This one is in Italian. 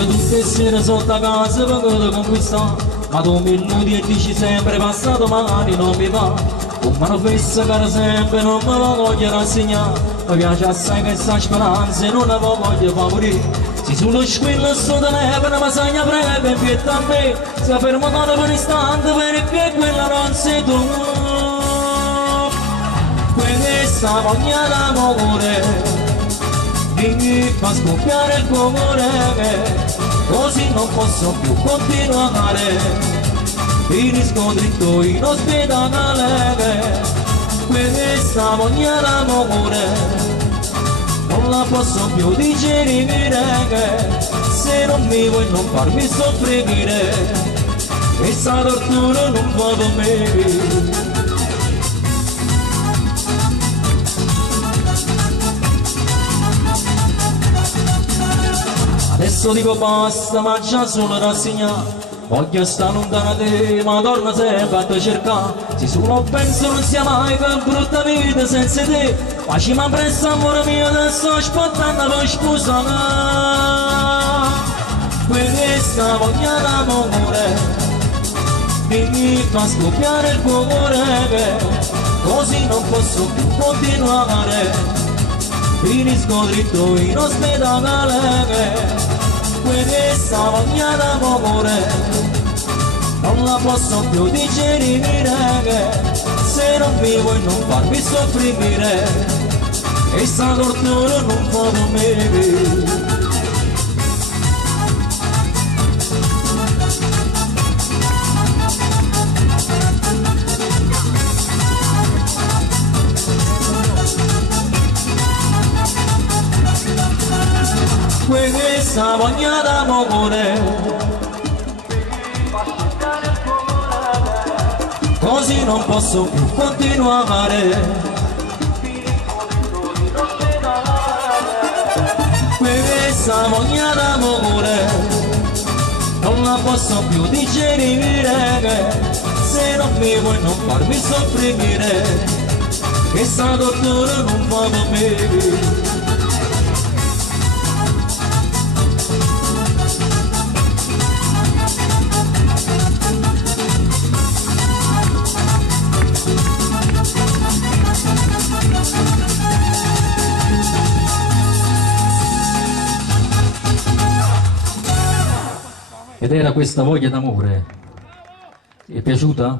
Giro tutte le sere sotto a casa per quello conquistare, ma tu minuti e dici sempre passato magari non mi va. Un manifesto che sempre non me lo voglio rassegnare, mi piace assai questa speranza e non la voglio favorire. Se sullo squillo sto telefono mi segna breve in pietà a me, si ferma per un istante perché quella non sei tu. Questa voglia d'amore mi fa scoppiare il cuore, così non posso più continuare. Finisco dritto in ospedale, questa voglia d'amore non la posso più digerire, se non mi vuoi non farmi soffrire, questa tortura non va per me. Adesso dico basta, ma già sono rassegnato. Voglio stare lontano da te, ma torno sempre a te cercare. Se solo penso non sia mai per brutta vita senza te, facciamo presto amore mio, adesso aspettando per scusare. Questa voglia d'amore mi fa scoppiare il cuore, così non posso più continuare. Finisco dritto in ospedale, questa voglia d'amore non la posso più digerire, se non mi vuoi non farmi soffrire, questa tortura non fa per me. Questa voglia d'amore così non posso più continuare. Questa voglia d'amore non la posso più digerire, se non mi vuoi non farmi soffrire, questa tortura non fa per me. Ed era questa voglia d'amore. Ti è piaciuta?